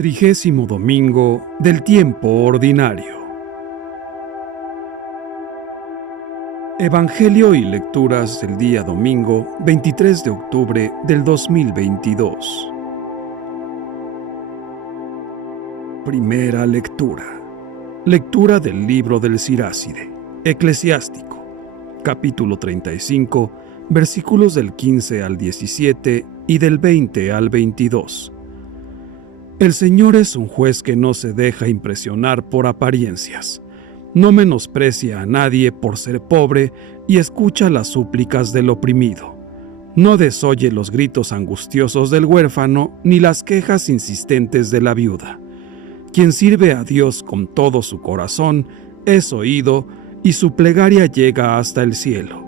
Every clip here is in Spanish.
30º domingo del tiempo ordinario. Evangelio y lecturas del día domingo 23 de octubre del 2022. Primera lectura. Lectura del libro del Siráside, Eclesiástico, capítulo 35, versículos del 15 al 17 y del 20 al 22. El Señor es un juez que no se deja impresionar por apariencias. No menosprecia a nadie por ser pobre y escucha las súplicas del oprimido. No desoye los gritos angustiosos del huérfano ni las quejas insistentes de la viuda. Quien sirve a Dios con todo su corazón es oído y su plegaria llega hasta el cielo.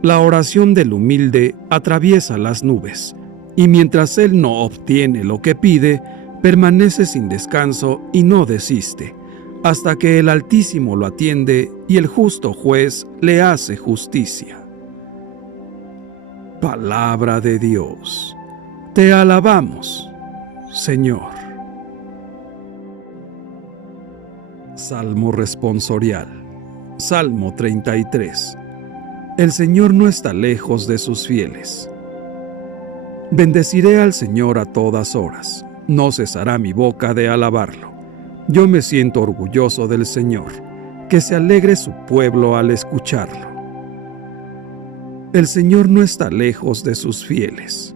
La oración del humilde atraviesa las nubes, y mientras él no obtiene lo que pide, permanece sin descanso y no desiste, hasta que el Altísimo lo atiende y el justo juez le hace justicia. Palabra de Dios. Te alabamos, Señor. Salmo responsorial. Salmo 33. El Señor no está lejos de sus fieles. Bendeciré al Señor a todas horas. No cesará mi boca de alabarlo. Yo me siento orgulloso del Señor, que se alegre su pueblo al escucharlo. El Señor no está lejos de sus fieles.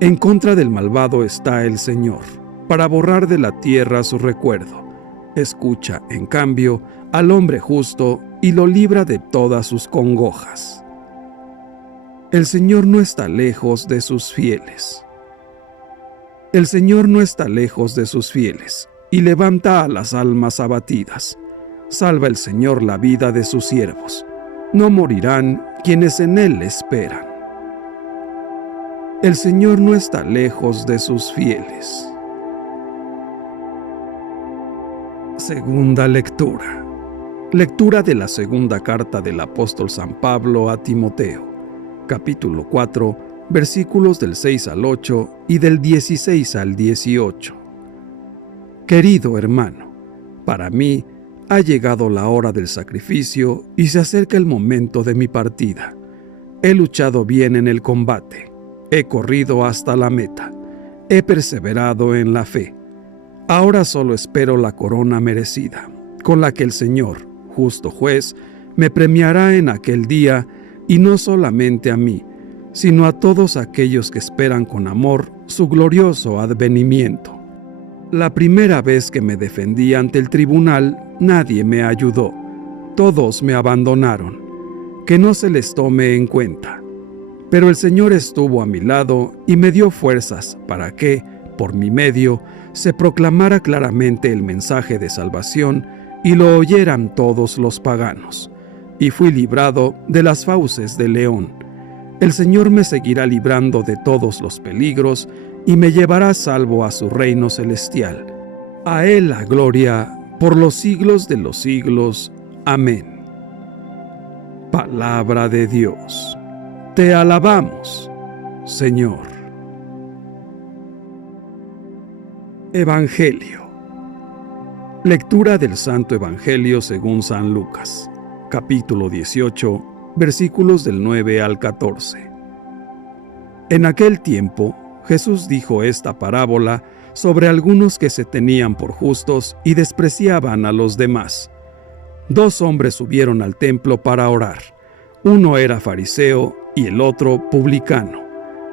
En contra del malvado está el Señor, para borrar de la tierra su recuerdo. Escucha, en cambio, al hombre justo y lo libra de todas sus congojas. El Señor no está lejos de sus fieles. El Señor no está lejos de sus fieles, y levanta a las almas abatidas. Salva el Señor la vida de sus siervos. No morirán quienes en Él esperan. El Señor no está lejos de sus fieles. Segunda lectura. Lectura de la segunda carta del apóstol San Pablo a Timoteo, capítulo 4, versículos del 6 al 8 y del 16 al 18. Querido hermano, para mí ha llegado la hora del sacrificio y se acerca el momento de mi partida. He luchado bien en el combate, he corrido hasta la meta, he perseverado en la fe. Ahora solo espero la corona merecida, con la que el Señor, justo juez, me premiará en aquel día, y no solamente a mí, sino a todos aquellos que esperan con amor su glorioso advenimiento. La primera vez que me defendí ante el tribunal, nadie me ayudó. Todos me abandonaron. Que no se les tome en cuenta. Pero el Señor estuvo a mi lado y me dio fuerzas para que, por mi medio, se proclamara claramente el mensaje de salvación y lo oyeran todos los paganos. Y fui librado de las fauces del león. El Señor me seguirá librando de todos los peligros y me llevará salvo a su reino celestial. A Él la gloria por los siglos de los siglos. Amén. Palabra de Dios. Te alabamos, Señor. Evangelio. Lectura del Santo Evangelio según San Lucas, capítulo 18, versículos del 9 al 14. En aquel tiempo, Jesús dijo esta parábola sobre algunos que se tenían por justos y despreciaban a los demás. 2 hombres subieron al templo para orar. Uno era fariseo y el otro publicano.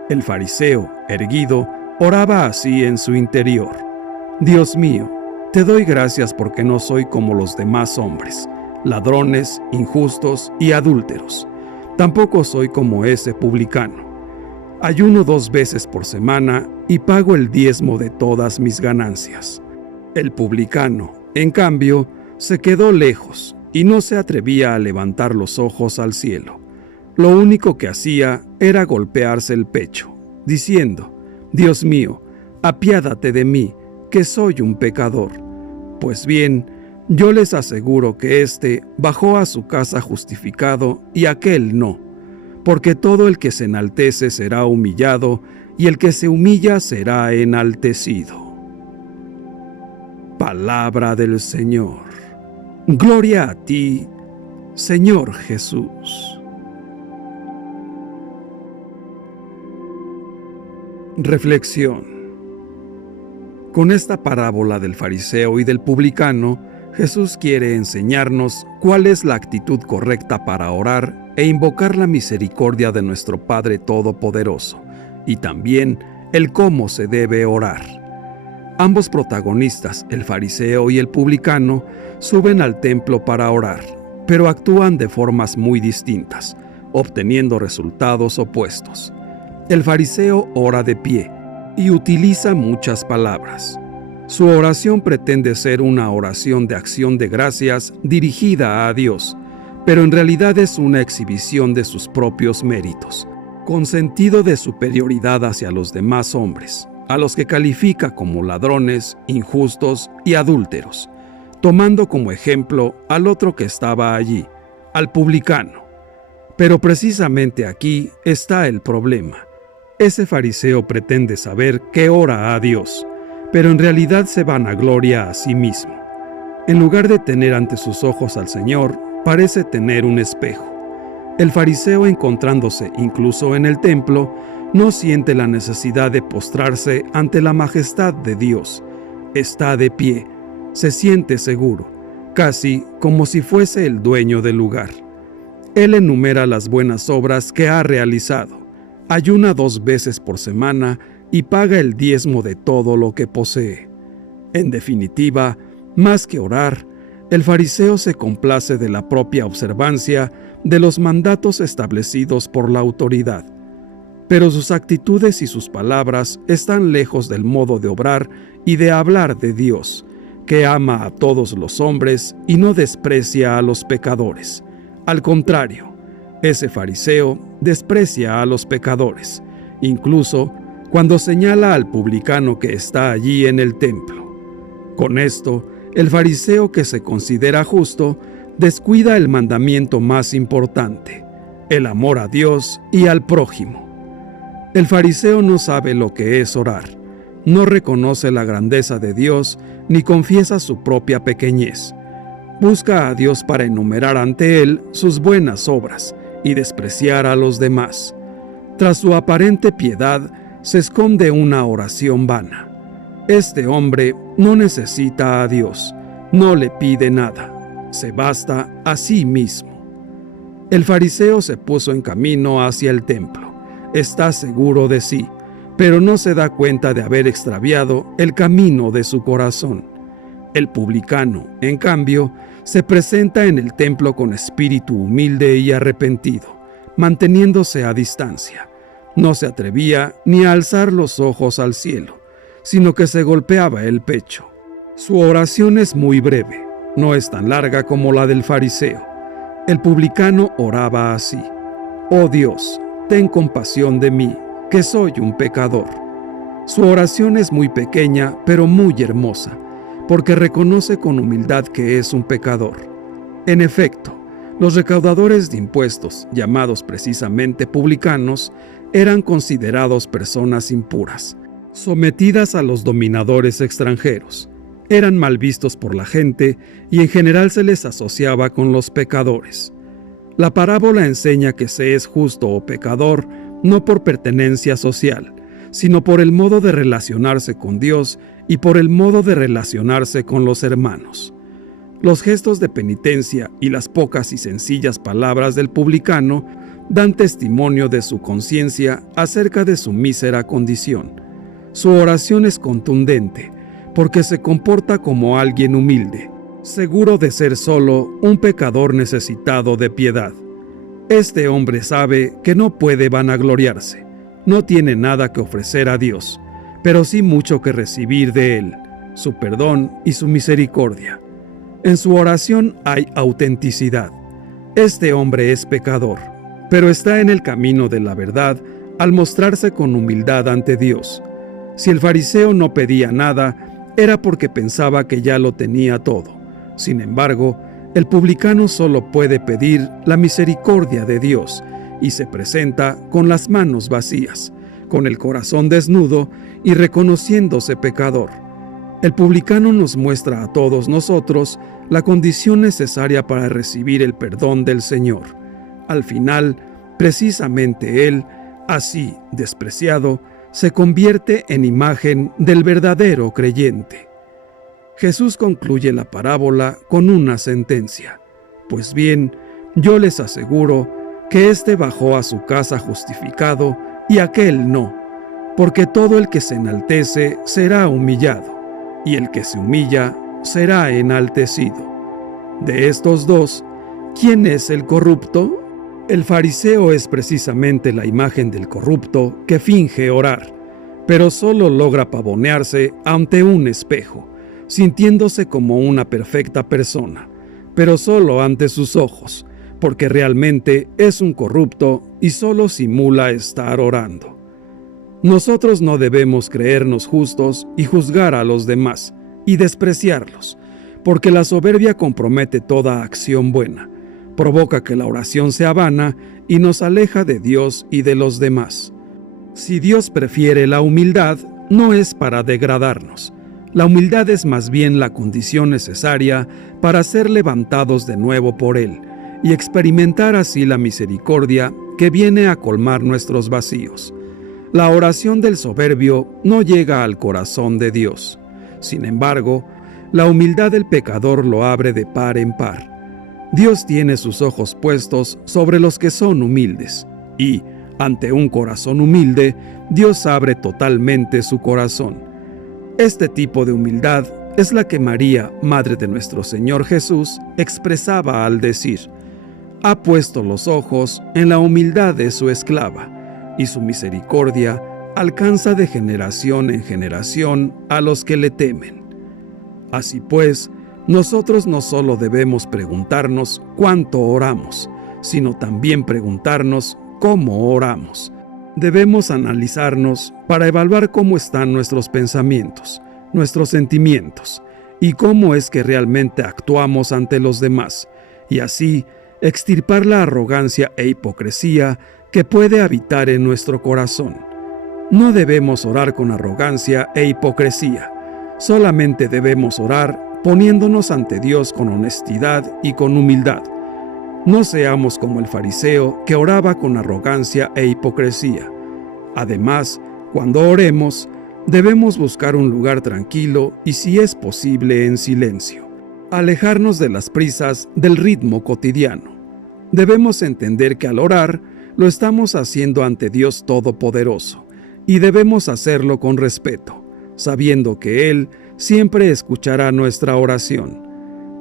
El fariseo, erguido, oraba así en su interior: Dios mío, te doy gracias porque no soy como los demás hombres, ladrones, injustos y adúlteros. Tampoco soy como ese publicano. Ayuno 2 veces por semana y pago el diezmo de todas mis ganancias. El publicano, en cambio, se quedó lejos y no se atrevía a levantar los ojos al cielo. Lo único que hacía era golpearse el pecho, diciendo: Dios mío, apiádate de mí, que soy un pecador. Pues bien, yo les aseguro que éste bajó a su casa justificado y aquel no, porque todo el que se enaltece será humillado, y el que se humilla será enaltecido. Palabra del Señor. Gloria a ti, Señor Jesús. Reflexión. Con esta parábola del fariseo y del publicano, Jesús quiere enseñarnos cuál es la actitud correcta para orar e invocar la misericordia de nuestro Padre Todopoderoso, y también el cómo se debe orar. Ambos protagonistas, el fariseo y el publicano, suben al templo para orar, pero actúan de formas muy distintas, obteniendo resultados opuestos. El fariseo ora de pie y utiliza muchas palabras. Su oración pretende ser una oración de acción de gracias dirigida a Dios, pero en realidad es una exhibición de sus propios méritos, con sentido de superioridad hacia los demás hombres, a los que califica como ladrones, injustos y adúlteros, tomando como ejemplo al otro que estaba allí, al publicano. Pero precisamente aquí está el problema. Ese fariseo pretende saber que ora a Dios, pero en realidad se vanagloria a sí mismo. En lugar de tener ante sus ojos al Señor, parece tener un espejo. El fariseo, encontrándose incluso en el templo, no siente la necesidad de postrarse ante la majestad de Dios. Está de pie, se siente seguro, casi como si fuese el dueño del lugar. Él enumera las buenas obras que ha realizado, ayuna 2 veces por semana y paga el diezmo de todo lo que posee. En definitiva, más que orar, el fariseo se complace de la propia observancia de los mandatos establecidos por la autoridad. Pero sus actitudes y sus palabras están lejos del modo de obrar y de hablar de Dios, que ama a todos los hombres y no desprecia a los pecadores. Al contrario, ese fariseo desprecia a los pecadores, incluso cuando señala al publicano que está allí en el templo. Con esto, el fariseo que se considera justo descuida el mandamiento más importante, el amor a Dios y al prójimo. El fariseo no sabe lo que es orar, no reconoce la grandeza de Dios ni confiesa su propia pequeñez. Busca a Dios para enumerar ante Él sus buenas obras y despreciar a los demás. Tras su aparente piedad, se esconde una oración vana. Este hombre no necesita a Dios, no le pide nada, se basta a sí mismo. El fariseo se puso en camino hacia el templo, está seguro de sí, pero no se da cuenta de haber extraviado el camino de su corazón. El publicano, en cambio, se presenta en el templo con espíritu humilde y arrepentido, manteniéndose a distancia. No se atrevía ni a alzar los ojos al cielo, sino que se golpeaba el pecho. Su oración es muy breve, no es tan larga como la del fariseo. El publicano oraba así: «Oh Dios, ten compasión de mí, que soy un pecador». Su oración es muy pequeña, pero muy hermosa, porque reconoce con humildad que es un pecador. En efecto, los recaudadores de impuestos, llamados precisamente publicanos, eran considerados personas impuras, sometidas a los dominadores extranjeros. Eran mal vistos por la gente y en general se les asociaba con los pecadores. La parábola enseña que se es justo o pecador no por pertenencia social, sino por el modo de relacionarse con Dios y por el modo de relacionarse con los hermanos. Los gestos de penitencia y las pocas y sencillas palabras del publicano dan testimonio de su conciencia acerca de su mísera condición. Su oración es contundente, porque se comporta como alguien humilde, seguro de ser solo un pecador necesitado de piedad. Este hombre sabe que no puede vanagloriarse, no tiene nada que ofrecer a Dios, pero sí mucho que recibir de Él, su perdón y su misericordia. En su oración hay autenticidad. Este hombre es pecador, pero está en el camino de la verdad al mostrarse con humildad ante Dios. Si el fariseo no pedía nada, era porque pensaba que ya lo tenía todo. Sin embargo, el publicano solo puede pedir la misericordia de Dios y se presenta con las manos vacías, con el corazón desnudo y reconociéndose pecador. El publicano nos muestra a todos nosotros la condición necesaria para recibir el perdón del Señor. Al final, precisamente él, así despreciado, se convierte en imagen del verdadero creyente. Jesús concluye la parábola con una sentencia: pues bien, yo les aseguro que éste bajó a su casa justificado y aquel no, porque todo el que se enaltece será humillado, y el que se humilla será enaltecido. De estos dos, ¿quién es el corrupto? El fariseo es precisamente la imagen del corrupto que finge orar, pero solo logra pavonearse ante un espejo, sintiéndose como una perfecta persona, pero solo ante sus ojos, porque realmente es un corrupto y solo simula estar orando. Nosotros no debemos creernos justos y juzgar a los demás y despreciarlos, porque la soberbia compromete toda acción buena, provoca que la oración sea vana y nos aleja de Dios y de los demás. Si Dios prefiere la humildad, no es para degradarnos. La humildad es más bien la condición necesaria para ser levantados de nuevo por Él y experimentar así la misericordia que viene a colmar nuestros vacíos. La oración del soberbio no llega al corazón de Dios. Sin embargo, la humildad del pecador lo abre de par en par. Dios tiene sus ojos puestos sobre los que son humildes, y, ante un corazón humilde, Dios abre totalmente su corazón. Este tipo de humildad es la que María, madre de nuestro Señor Jesús, expresaba al decir: ha puesto los ojos en la humildad de su esclava, y su misericordia alcanza de generación en generación a los que le temen. Así pues, nosotros no solo debemos preguntarnos cuánto oramos, sino también preguntarnos cómo oramos. Debemos analizarnos para evaluar cómo están nuestros pensamientos, nuestros sentimientos, y cómo es que realmente actuamos ante los demás, y así extirpar la arrogancia e hipocresía que puede habitar en nuestro corazón. No debemos orar con arrogancia e hipocresía, solamente debemos orar poniéndonos ante Dios con honestidad y con humildad. No seamos como el fariseo que oraba con arrogancia e hipocresía. Además, cuando oremos, debemos buscar un lugar tranquilo y, si es posible, en silencio. Alejarnos de las prisas del ritmo cotidiano. Debemos entender que al orar, lo estamos haciendo ante Dios Todopoderoso, y debemos hacerlo con respeto, sabiendo que Él siempre escuchará nuestra oración.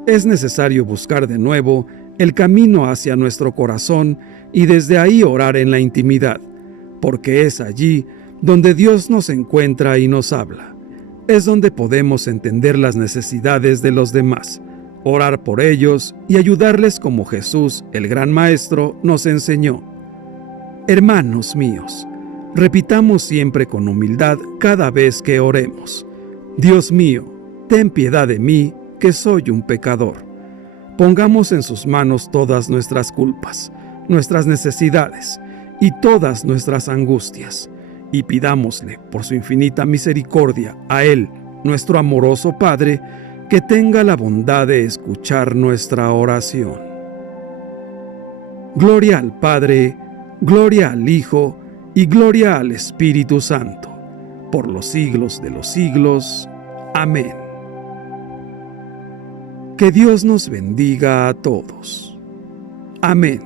Es necesario buscar de nuevo el camino hacia nuestro corazón y desde ahí orar en la intimidad, porque es allí donde Dios nos encuentra y nos habla. Es donde podemos entender las necesidades de los demás, orar por ellos y ayudarles como Jesús, el gran Maestro, nos enseñó. Hermanos míos, repitamos siempre con humildad cada vez que oremos: Dios mío, ten piedad de mí, que soy un pecador. Pongamos en sus manos todas nuestras culpas, nuestras necesidades y todas nuestras angustias, y pidámosle, por su infinita misericordia, a Él, nuestro amoroso Padre, que tenga la bondad de escuchar nuestra oración. Gloria al Padre, gloria al Hijo y gloria al Espíritu Santo, por los siglos de los siglos. Amén. Que Dios nos bendiga a todos. Amén.